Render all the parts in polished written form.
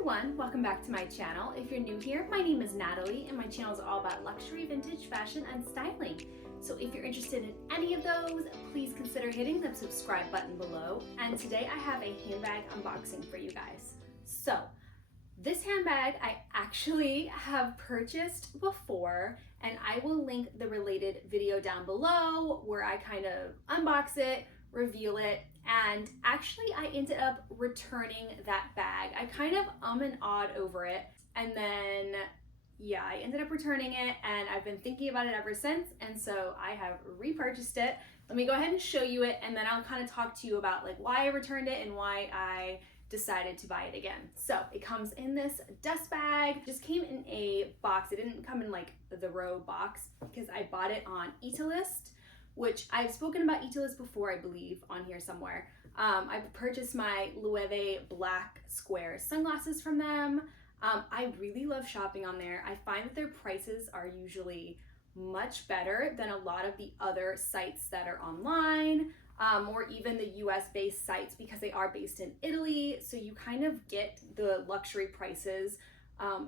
everyone, welcome back to my channel. If you're new here, my name is Natalie and my channel is all about luxury, vintage, fashion, and styling. So if you're interested in any of those, please consider hitting the subscribe button below. And today I have a handbag unboxing for you guys. So this handbag I actually have purchased before, and I will link the related video down below where I kind of unbox it, reveal it, and actually I ended up returning that bag. I kind of and ahhed over it, and then yeah, I ended up returning it, and I've been thinking about it ever since, and so I have repurchased it. Let me go ahead and show you it, and then I'll kind of talk to you about like why I returned it and why I decided to buy it again. So it comes in this dust bag. It just came in a box. It didn't come in like the row box because I bought it on Etalist, which I've spoken about Etalist before, I believe, on here somewhere. I've purchased my Loewe black square sunglasses from them. I really love shopping on there. I find that their prices are usually much better than a lot of the other sites that are online, or even the US based sites, because they are based in Italy. So you kind of get the luxury prices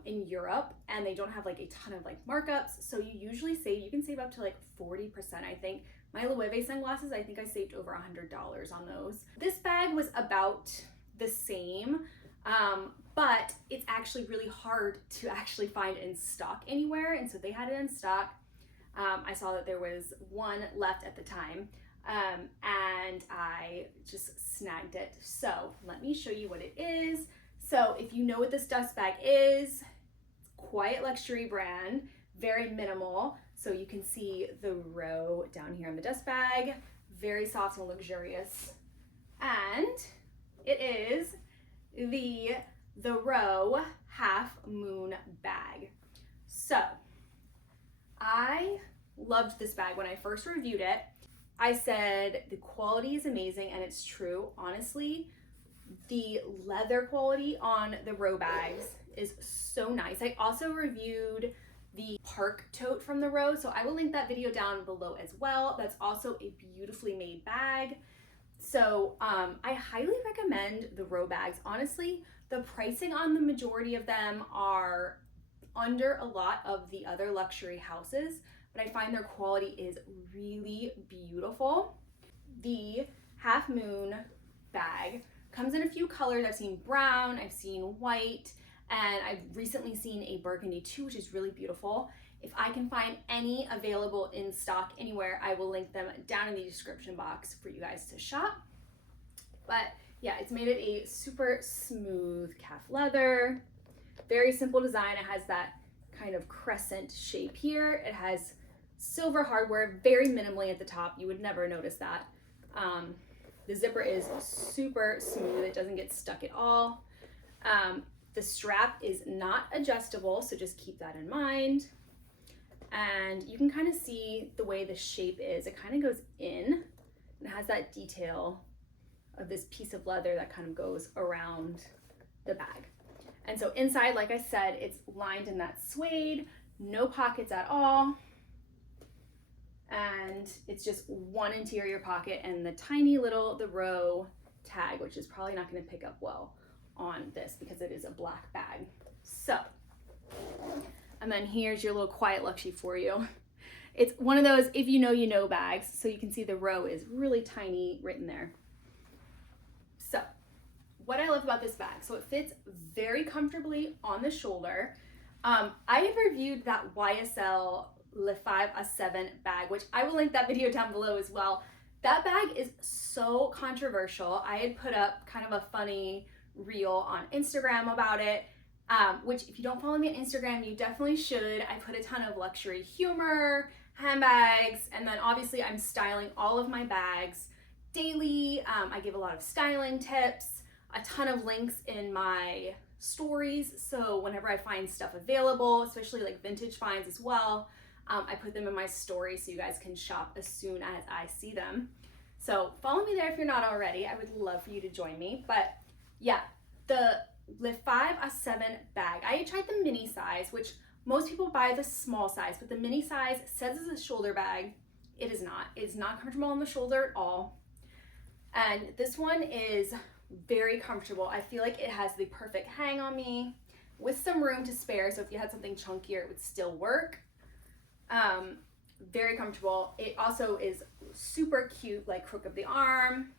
in Europe, and they don't have like a ton of like markups. So you usually you can save up to like 40%, I think. My Loewe sunglasses, I think I saved over $100 on those. This bag was about the same, but it's actually really hard to actually find in stock anywhere. And so they had it in stock. I saw that there was one left at the time, and I just snagged it. So let me show you what it is. So if you know what this dust bag is, it's quiet luxury brand, very minimal. So you can see the row down here on the dust bag, very soft and luxurious. And it is the row half moon bag. So I loved this bag when I first reviewed it. I said the quality is amazing, and it's true. Honestly, the leather quality on the row bags is so nice. I also reviewed the park tote from the row, so I will link that video down below as well. That's also a beautifully made bag. So I highly recommend the row bags. Honestly, the pricing on the majority of them are under a lot of the other luxury houses, but I find their quality is really beautiful. The half moon bag comes in a few colors. I've seen brown, I've seen white, and I've recently seen a burgundy too, which is really beautiful. If I can find any available in stock anywhere, I will link them down in the description box for you guys to shop. But yeah, it's made of a super smooth calf leather, very simple design. It has that kind of crescent shape here. It has silver hardware, very minimally at the top. You would never notice that. The zipper is super smooth. It doesn't get stuck at all. The strap is not adjustable, so just keep that in mind. And you can kind of see the way the shape is. It kind of goes in and has that detail of this piece of leather that kind of goes around the bag. And so inside, like I said, it's lined in that suede, no pockets at all. And it's just one interior pocket and the tiny little, the row tag, which is probably not going to pick up well on this because it is a black bag. So, and then here's your little quiet luxury for you. It's one of those if you know you know bags, so you can see the row is really tiny written there. So what I love about this bag, so it fits very comfortably on the shoulder. I have reviewed that YSL Le 5A7 bag, which I will link that video down below as well. That bag is so controversial. I had put up kind of a funny reel on Instagram about it, which if you don't follow me on Instagram, you definitely should. I put a ton of luxury humor, handbags, and then obviously I'm styling all of my bags daily. I give a lot of styling tips, a ton of links in my stories, so whenever I find stuff available, especially like vintage finds as well, I put them in my story so you guys can shop as soon as I see them. So follow me there if you're not already. I would love for you to join me. But yeah, the Le 5A7 bag, I tried the mini size, which most people buy the small size, but the mini size says it's a shoulder bag. It is not. It's not comfortable on the shoulder at all. And this one is very comfortable. I feel like it has the perfect hang on me with some room to spare, so if you had something chunkier, it would still work. Very comfortable. It also is super cute, like crook of the arm,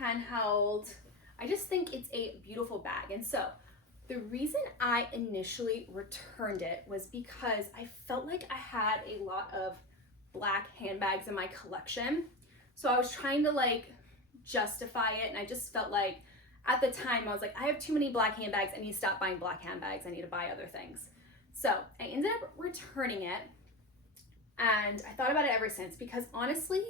handheld. I just think it's a beautiful bag. And so the reason I initially returned it was because I felt like I had a lot of black handbags in my collection. So I was trying to like justify it, and I just felt like at the time I was like, I have too many black handbags. I need to stop buying black handbags. I need to buy other things. So I ended up returning it, and I thought about it ever since, because honestly,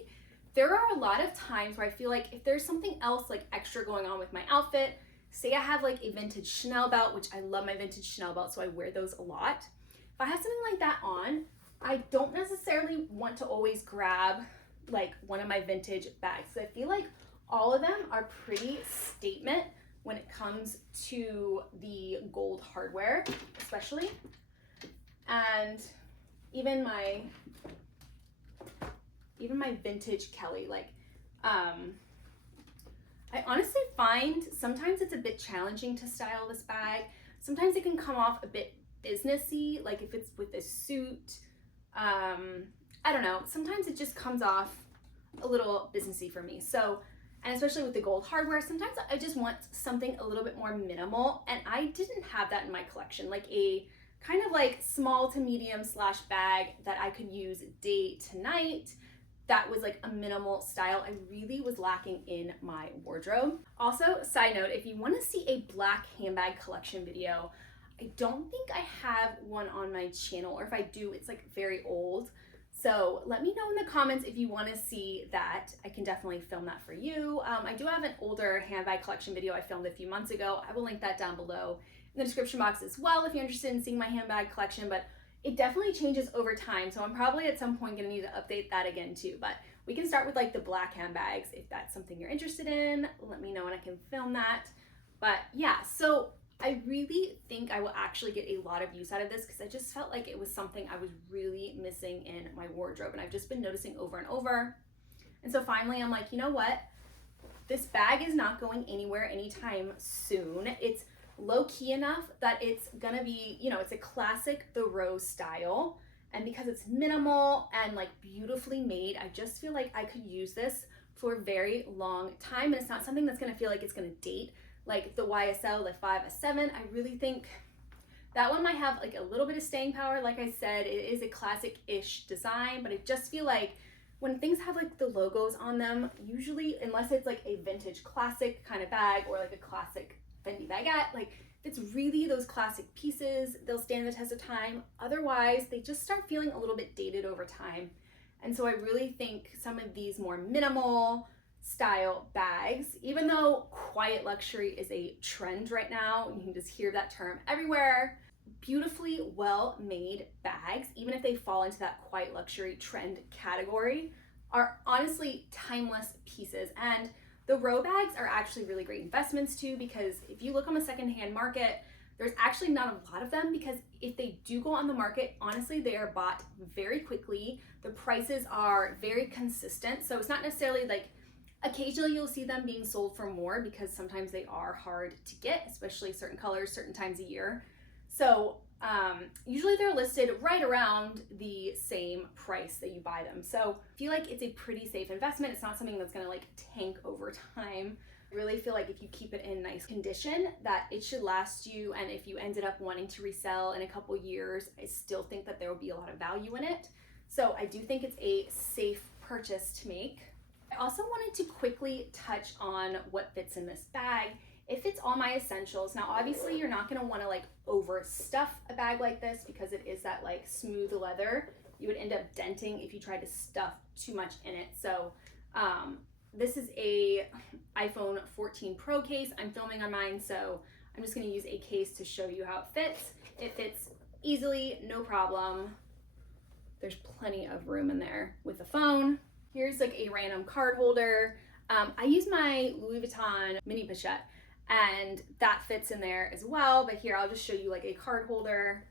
there are a lot of times where I feel like if there's something else like extra going on with my outfit, say I have like a vintage Chanel belt, which I love my vintage Chanel belt, so I wear those a lot. If I have something like that on, I don't necessarily want to always grab like one of my vintage bags. So I feel like all of them are pretty statement when it comes to the gold hardware, especially. And even my vintage Kelly, like, I honestly find sometimes it's a bit challenging to style this bag. Sometimes it can come off a bit businessy, like if it's with a suit. I don't know, sometimes it just comes off a little businessy for me. So, and especially with the gold hardware, sometimes I just want something a little bit more minimal, and I didn't have that in my collection, like a kind of like small to medium slash bag that I could use day to night. That was like a minimal style I really was lacking in my wardrobe. Also, side note, if you want to see a black handbag collection video, I don't think I have one on my channel, or if I do, it's like very old. So let me know in the comments if you want to see that. I can definitely film that for you. I do have an older handbag collection video I filmed a few months ago. I will link that down below in the description box as well if you're interested in seeing my handbag collection, but it definitely changes over time. So I'm probably at some point gonna need to update that again too, but we can start with like the black handbags. If that's something you're interested in, let me know and I can film that. But yeah, so I really think I will actually get a lot of use out of this, because I just felt like it was something I was really missing in my wardrobe, and I've just been noticing over and over. And so finally I'm like, you know what? This bag is not going anywhere anytime soon. It's low key enough that it's gonna be, you know, it's a classic The Rose style. And because it's minimal and like beautifully made, I just feel like I could use this for a very long time. And it's not something that's gonna feel like it's gonna date. Like the YSL, the 5S7, I really think that one might have like a little bit of staying power. Like I said, it is a classic-ish design, but I just feel like when things have like the logos on them, usually, unless it's like a vintage classic kind of bag or like a classic Fendi baguette, like if it's really those classic pieces, they'll stand the test of time. Otherwise, they just start feeling a little bit dated over time. And so I really think some of these more minimal style bags, even though quiet luxury is a trend right now, you can just hear that term everywhere, beautifully well made bags, even if they fall into that quiet luxury trend category, are honestly timeless pieces. And the row bags are actually really great investments too, because if you look on the secondhand market, there's actually not a lot of them, because if they do go on the market, honestly, they are bought very quickly. The prices are very consistent. So it's not necessarily like occasionally you'll see them being sold for more, because sometimes they are hard to get, especially certain colors, certain times a year. So usually they're listed right around the same price that you buy them. So I feel like it's a pretty safe investment. It's not something that's gonna like tank over time. I really feel like if you keep it in nice condition, that it should last you. And if you ended up wanting to resell in a couple years, I still think that there will be a lot of value in it. So I do think it's a safe purchase to make. I also wanted to quickly touch on what fits in this bag. It fits all my essentials. Now, obviously you're not gonna wanna like overstuff a bag like this, because it is that like smooth leather. You would end up denting if you tried to stuff too much in it. So this is a iPhone 14 Pro case. I'm filming on mine, so I'm just gonna use a case to show you how it fits. It fits easily, no problem. There's plenty of room in there with the phone. Here's like a random card holder. I use my Louis Vuitton mini pochette, and that fits in there as well. But here, I'll just show you like a card holder.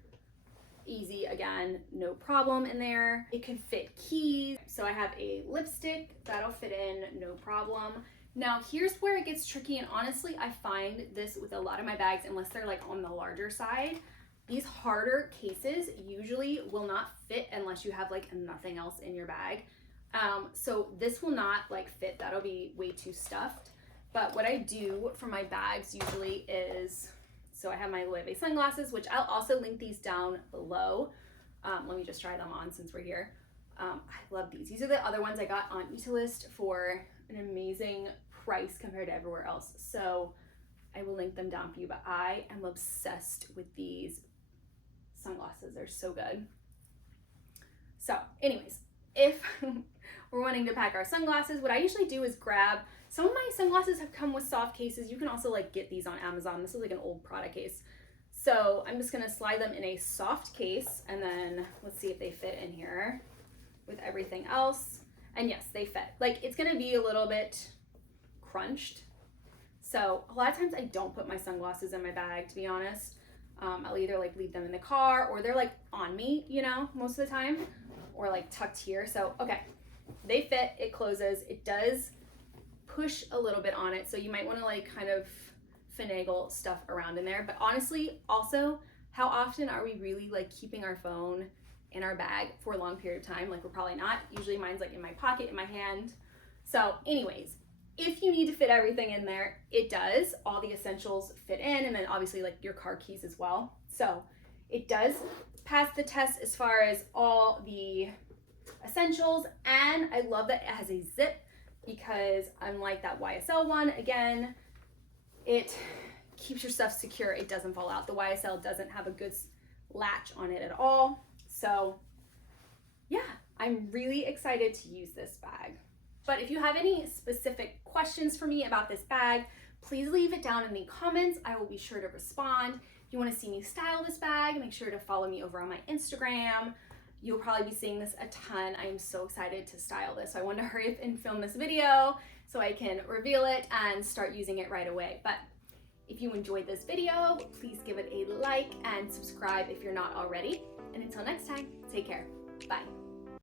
Easy, again, no problem in there. It could fit keys. So I have a lipstick that'll fit in, no problem. Now here's where it gets tricky, and honestly I find this with a lot of my bags, unless they're like on the larger side, these harder cases usually will not fit unless you have like nothing else in your bag. So this will not like fit, that'll be way too stuffed. But what I do for my bags usually is, so I have my Loewe sunglasses, which I'll also link these down below. Let me just try them on since we're here. I love these. These are the other ones I got on Etalist for an amazing price compared to everywhere else. So I will link them down for you, but I am obsessed with these sunglasses. They're so good. So anyways, if we're wanting to pack our sunglasses, what I usually do is grab, some of my sunglasses have come with soft cases. You can also like get these on Amazon. This is like an old Prada case. So I'm just gonna slide them in a soft case, and then let's see if they fit in here with everything else. And yes, they fit. Like, it's gonna be a little bit crunched. So a lot of times I don't put my sunglasses in my bag, to be honest. I'll either like leave them in the car, or they're like on me, you know, most of the time, or like tucked here. So, okay, they fit, it closes. It does push a little bit on it, so you might wanna like kind of finagle stuff around in there. But honestly, also, how often are we really like keeping our phone in our bag for a long period of time? Like, we're probably not. Usually mine's like in my pocket, in my hand. So anyways, if you need to fit everything in there, it does. All the essentials fit in, and then obviously like your car keys as well. So it does pass the test as far as all the essentials, and I love that it has a zip, because unlike that YSL one, again, it keeps your stuff secure. It doesn't fall out. The YSL doesn't have a good latch on it at all. So yeah, I'm really excited to use this bag. But if you have any specific questions for me about this bag, please leave it down in the comments. I will be sure to respond. If you want to see me style this bag, make sure to follow me over on my Instagram. You'll probably be seeing this a ton. I am so excited to style this. So I wanted to hurry up and film this video so I can reveal it and start using it right away. But if you enjoyed this video, please give it a like and subscribe if you're not already. And until next time, take care. Bye.